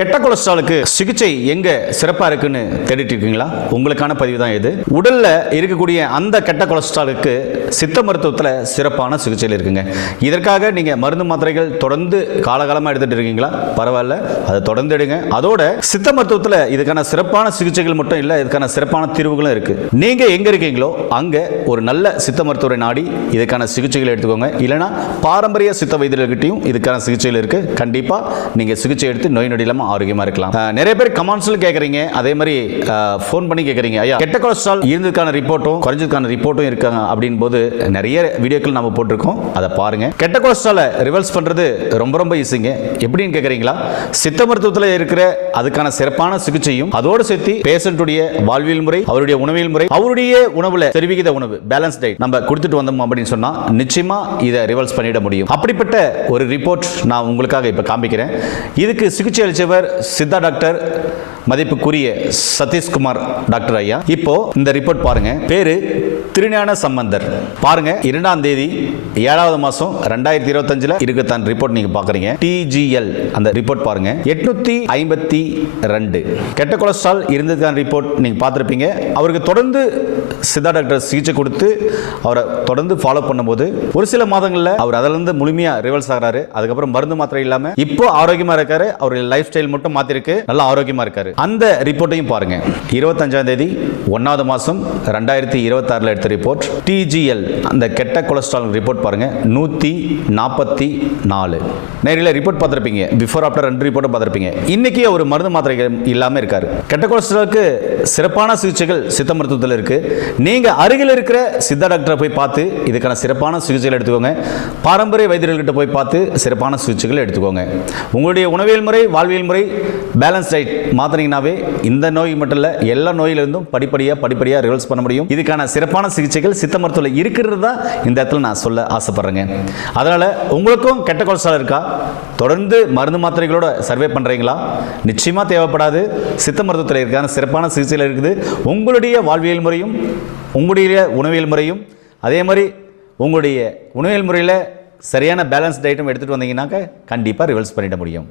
கெட்ட கொலஸ்ட்ராலுக்கு சிகிச்சை எங்க சிறப்பா இருக்குன்னு தேடிட்டு இருக்கீங்களா? உங்களுக்கான பதிவு தான் இது. உடல்ல இருக்கக்கூடிய அந்த கெட்ட கொலஸ்ட்ராலுக்கு சித்த மருத்துவத்தில் சிறப்பான சிகிச்சைகள் இருக்குங்க. இதற்காக நீங்க மருந்து மாத்திரைகள் தொடர்ந்து காலகாலமா எடுத்துட்டு இருக்கீங்களா? பரவாயில்ல, அதை தொடர்ந்து எடுங்க. அதோட சித்த மருத்துவத்தில் இதுக்கான சிறப்பான சிகிச்சைகள் மட்டும் இல்ல, இதுக்கான சிறப்பான தீர்வுகளும் இருக்கு. நீங்க எங்க இருக்கீங்களோ அங்க ஒரு நல்ல சித்த மருத்துவரை நாடி இதுக்கான சிகிச்சைகளை எடுத்துக்கோங்க. இல்லைன்னா பாரம்பரிய சித்த வைத்தியர்கிட்டையும் இதுக்கான சிகிச்சைகள் இருக்கு. கண்டிப்பா நீங்க சிகிச்சை எடுத்து நோய் நொடி இல்லாம ஆரோக்கியமா இருக்கலாம். நிறைய பேர் கமெண்ட்ஸ்ல கேக்குறீங்க, அதே மாதிரி ஃபோன் பண்ணி கேக்குறீங்க, ஐயா கெட்ட கொலஸ்ட்ரால் இருந்ததுக்கான ரிப்போர்ட்டும் குறைஞ்சதுக்கான ரிப்போர்ட்டும் இருக்காங்க அப்படின் போது நிறைய வீடியோக்கள் நம்ம போட்டிருக்கோம், அதை பாருங்க. கெட்ட கொலஸ்ட்ராலை ரிவர்ஸ் பண்றது ரொம்ப ரொம்ப ஈஸிங்க. எப்படின்னு கேக்குறீங்களா? சித்த மருத்துவத்தில் இருக்கிற அதுக்கான சிறப்பான சிகிச்சையும் அதோடு சேர்த்து பேஷண்ட்டுடைய வாழ்வியல் முறை, அவருடைய உணவியல் முறை, அவருடைய உணவுல சரிவிகித உணவு பேலன்ஸ் டயட் நம்ம கொடுத்துட்டு வந்தோம் அப்படின்னு சொன்னா நிச்சயமா இதை ரிவர்ஸ் பண்ணிட முடியும். அப்படிப்பட்ட ஒரு ரிப்போர்ட் நான் உங்களுக்காக இப்ப காண்பிக்கிறேன். இதுக்கு சிகிச்சை அளிச்சவர் சித்தா டாக்டர் மதிப்புக்குரிய சதீஷ்குமார் டாக்டர் ஐயா. இப்போ இந்த ரிப்போர்ட் பாருங்க. பேரு திருஞான சம்பந்தர். பாருங்க, 2ஆம் தேதி 7வது மாசம் 2025 இருக்கத்தான் ரிப்போர்ட் நீங்க பாக்குறீங்க. TGL அந்த ரிப்போர்ட் பாருங்க. 852 கெட்ட கொலஸ்ட்ரால் இருந்ததுக்கான ரிப்போர்ட் நீங்க பார்த்திருப்பீங்க. அவருக்கு தொடர்ந்து சித்தா டாக்டர் சிகிச்சை கொடுத்து அவரை தொடர்ந்து ஃபாலோ பண்ணும்போது ஒரு சில மாதங்கள்ல அவர் அதிலிருந்து முழுமையா ரிவர்ஸ் ஆகிறாரு. அதுக்கப்புறம் மருந்து மாத்திரை இல்லாம இப்போ ஆரோக்கியமா இருக்காரு. அவருடைய லைஃப் ஸ்டைல் மட்டும் மாத்திருக்கு, நல்லா ஆரோக்கியமா இருக்காரு. அந்த ரிப்போர்ட்டையும் பாருங்க. 25ஆம் தேதி 1வது மாசம் 2026 எடுத்த ரிப்போர்ட். TGL அந்த கெட்ட கொலஸ்ட்ரால் ரிப்போர்ட் பாருங்க, 144. நேரில் ரிப்போர்ட் பார்த்திருப்பீங்க. பிஃபோர் ஆஃப்டர் 2 ரிப்போர்ட் பார்த்திருப்பீங்க. இன்னைக்கு அவர் மருந்து மாத்திரைகள் இல்லாம இருக்காரு. கெட்ட கொலஸ்ட்ராலுக்கு சிறப்பான சிகிச்சைகள் சித்த மருத்துவத்தில் இருக்கு. நீங்க அருகில் இருக்கிற சித்தா டாக்டரை போய் பார்த்து இதுக்கான சிறப்பான சிகிச்சைகள் எடுத்துக்கோங்க. பாரம்பரிய வைத்தியர்கள்ட்ட போய் பார்த்து சிறப்பான சிகிச்சைகள் எடுத்துக்கோங்க. உங்களுடைய உணவியல் முறை, வாழ்வியல் முறை, பேலன்ஸ் டயட் மாத்தினீங்கன்னாவே இந்த நோய் மட்டும் இல்ல, எல்லா நோயிலிருந்தும் படிப்படியா ரிவர்ஸ் பண்ண முடியும். இதுக்கான சிறப்பான சிகிச்சைகள் சித்த மருத்துவத்தில் இருக்கிறது தான் இந்த இடத்துல நான் சொல்ல ஆசைப்படுறேங்க. அதனால உங்களுக்கும் கெட்ட கொலஸ்ட்ரால் இருக்கா? தொடர்ந்து மருந்து மாத்திரைகளோட சர்வே பண்றீங்களா? நிச்சயமா தேவைப்படாது. சித்த மருத்துவத்தில் இருக்கான சிறப்பான சிகிச்சைகள் இருக்குது. உங்களுடைய வாழ்வியல் முறையும் உங்களுடைய உணவியல் முறையும் அதே மாதிரி உங்களுடைய உணவியல் முறையில் சரியான பேலன்ஸ் டயட்டும் எடுத்துட்டு வந்தீங்கன்னாக்க கண்டிப்பாக ரிவர்ஸ் பண்ணிட முடியும்.